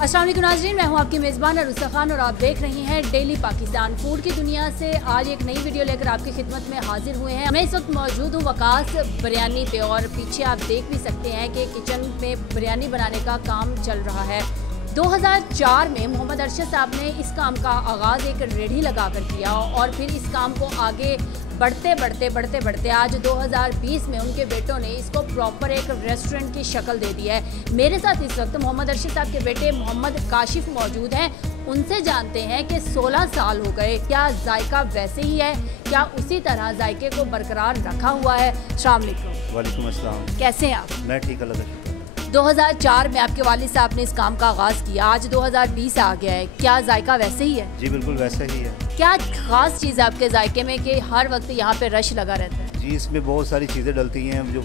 अस्सलाम वालेकुम नाज़रीन, मैं हूं आपकी मेज़बान अरुसा खान और आप देख रही हैं डेली पाकिस्तान। फूड की दुनिया से आज एक नई वीडियो लेकर आपकी खिदमत में हाजिर हुए हैं। मैं इस वक्त मौजूद हूं वकास बिरयानी पे और पीछे आप देख भी सकते हैं कि किचन में बिरयानी बनाने का काम चल रहा है। 2004 में मोहम्मद अरशद साहब ने इस काम का आगाज़ एक रेडी लगा कर किया और फिर इस काम को आगे बढ़ते बढ़ते आज 2020 में उनके बेटों ने इसको प्रॉपर एक रेस्टोरेंट की शक्ल दे दी है। मेरे साथ इस वक्त मोहम्मद अरशद साहब के बेटे मोहम्मद काशिफ मौजूद हैं। उनसे जानते हैं कि 16 साल हो गए, क्या जायका वैसे ही है, क्या उसी तरह जायके को बरकरार रखा हुआ है। अस्सलाम वालेकुम। वालेकुम अस्सलाम। कैसे हैं आप? मैं ठीक, अल्लाह का शुक्र। 2004 में आपके वालिद साहब ने इस काम का आगाज़ किया, आज 2020 आ गया है, क्या जायका वैसे ही है? जी बिल्कुल वैसा ही है। क्या खास चीज़ है आपके जायके में कि हर वक्त यहाँ पे रश लगा रहता है? जी इसमें बहुत सारी चीज़ें डलती हैं, जो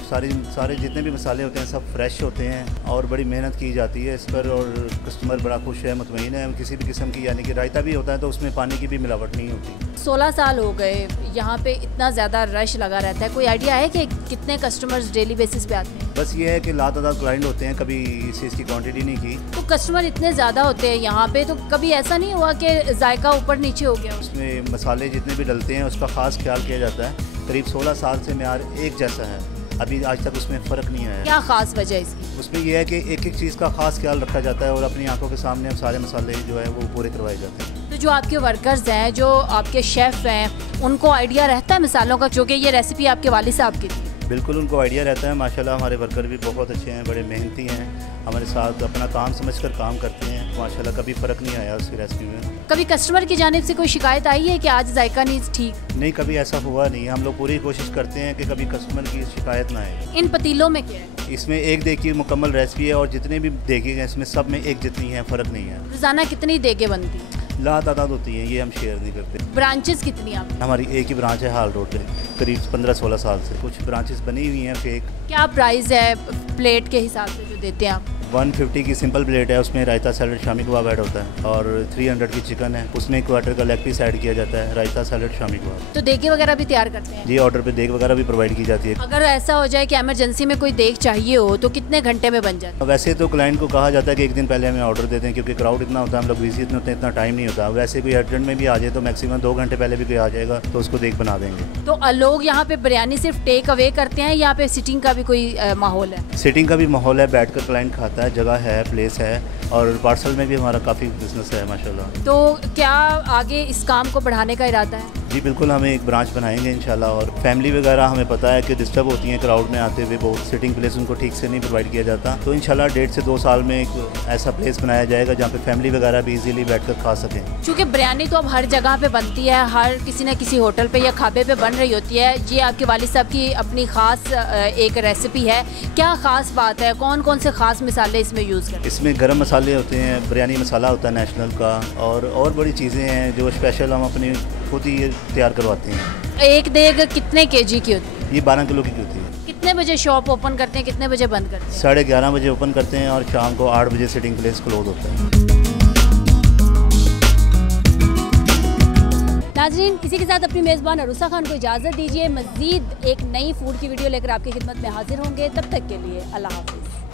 सारे जितने भी मसाले होते हैं सब फ्रेश होते हैं और बड़ी मेहनत की जाती है इस पर और कस्टमर बड़ा खुश है, मुतमईन है। किसी भी किस्म की यानी कि रायता भी होता है तो उसमें पानी की भी मिलावट नहीं होती। 16 साल हो गए, यहाँ पे इतना ज़्यादा रश लगा रहता है, कोई आइडिया है कि कितने कस्टमर्स डेली बेसिस पे आते हैं? बस ये है कि लातादाद क्लाइंट होते हैं, कभी इस चीज़ की क्वांटिटी नहीं की। तो कस्टमर इतने ज़्यादा होते हैं यहाँ पे, तो कभी ऐसा नहीं हुआ कि जायका ऊपर नीचे हो गया? उसमें मसाले जितने भी डलते हैं उसका ख़ास ख्याल किया जाता है। करीब 16 साल से मेयार एक जैसा है, अभी आज तक उसमें फ़र्क नहीं आया। क्या ख़ास वजह इसकी? उसमें यह है कि एक एक चीज़ का ख़ास ख्याल रखा जाता है और अपनी आंखों के सामने सारे मसाले जो है वो पूरे करवाए जाते हैं। तो जो आपके वर्कर्स हैं, जो आपके शेफ़ हैं, उनको आइडिया रहता है मिसालों का, जो कि ये रेसिपी आपके वालिद साहब की थी? बिल्कुल उनको आइडिया रहता है। माशाल्लाह हमारे वर्कर भी बहुत अच्छे हैं, बड़े मेहनती हैं, हमारे साथ अपना काम समझकर काम करते हैं। माशाल्लाह कभी फ़र्क नहीं आया उसकी रेसिपी में। कभी कस्टमर की जानिब से कोई शिकायत आई है कि आज जायका नहीं ठीक? नहीं, कभी ऐसा हुआ नहीं। हम लोग पूरी कोशिश करते हैं कि कभी कस्टमर की शिकायत ना आए। इन पतीलों में क्या है? इसमें एक देग की मुकम्मल रेसिपी है और जितने भी देगे हैं इसमें सब में एक जितनी है, फ़र्क नहीं है। रोज़ाना कितनी देगे बनती हैं? लातादाद होती हैं, ये हम शेयर नहीं करते। ब्रांचेस कितनी आप? हमारी एक ही ब्रांच है हाल रोड पे, करीब 15-16 साल से। कुछ ब्रांचेस बनी हुई हैं फेक। क्या प्राइस है प्लेट के हिसाब से जो देते हैं आप? 150 की सिंपल प्लेट है, उसमें रायता सैलड शामी कबाब ऐड होता है और 300 की चिकन है, उसमें क्वार्टर का लेग पीस ऐड किया जाता है, रायता सैलड शामी कबाब। तो देगे वगैरह भी तैयार करते हैं? जी ऑर्डर पे देग वगैरह भी प्रोवाइड की जाती है। अगर ऐसा हो जाए कि इमरजेंसी में कोई देग चाहिए हो तो कितने घंटे में बन जाता है? वैसे तो क्लाइंट को कहा जाता है कि एक दिन पहले हमें ऑर्डर देते हैं, क्योंकि क्राउड इतना होता है, हम लोग बिजी इतने होते हैं, इतना टाइम नहीं होता। वैसे कोई अर्जेंट में भी आ जाए तो मैक्सिमम 2 घंटे पहले भी कोई आ जाएगा तो उसको देग बना देंगे। तो लोग यहाँ पे बिरयानी सिर्फ टेक अवे करते हैं, यहाँ पे सिटिंग का भी कोई माहौल है? सिटिंग का भी माहौल है, बैठ कर क्लाइंट खाता है, जगह है, प्लेस है और पार्सल में भी हमारा काफ़ी बिजनेस है माशाल्लाह। तो क्या आगे इस काम को बढ़ाने का इरादा है? जी बिल्कुल, हमें एक ब्रांच बनाएंगे इंशाल्लाह। और फैमिली वगैरह हमें पता है कि डिस्टर्ब होती हैं क्राउड में आते हुए, बहुत सिटिंग प्लेस उनको ठीक से नहीं प्रोवाइड किया जाता। तो इंशाल्लाह 1.5 से 2 साल में एक ऐसा प्लेस बनाया जाएगा जहाँ पे फैमिली वगैरह भी इजीली बैठकर खा सकें। क्योंकि बिरयानी तो अब हर जगह पे बनती है, हर किसी न किसी होटल पे या खाबे पे बन रही होती है। ये आपके वालिद साहब की अपनी ख़ास एक रेसिपी है, क्या ख़ास बात है? कौन कौन से ख़ास मसाले इसमें यूज़ करते हैं? इसमें गरम मसाले होते हैं, बिरयानी मसाला होता है नेशनल का और बड़ी चीज़ें हैं जो स्पेशल हम अपनी खुद ही तैयार करवाते हैं। एक देग कितने केजी की होती है? ये 12 किलो की होती है। कितने बजे शॉप ओपन करते हैं, कितने बजे बंद करते हैं? 11:30 बजे ओपन करते हैं और शाम को 8 बजे सिटिंग प्लेस क्लोज होता है। नाज़रीन, इसी के साथ अपनी मेज़बान अरुसा खान को इजाज़त दीजिए। मज़ीद एक नई फूड की वीडियो लेकर आपकी खिदमत में हाजिर होंगे, तब तक के लिए अल्लाह हाफ़िज़।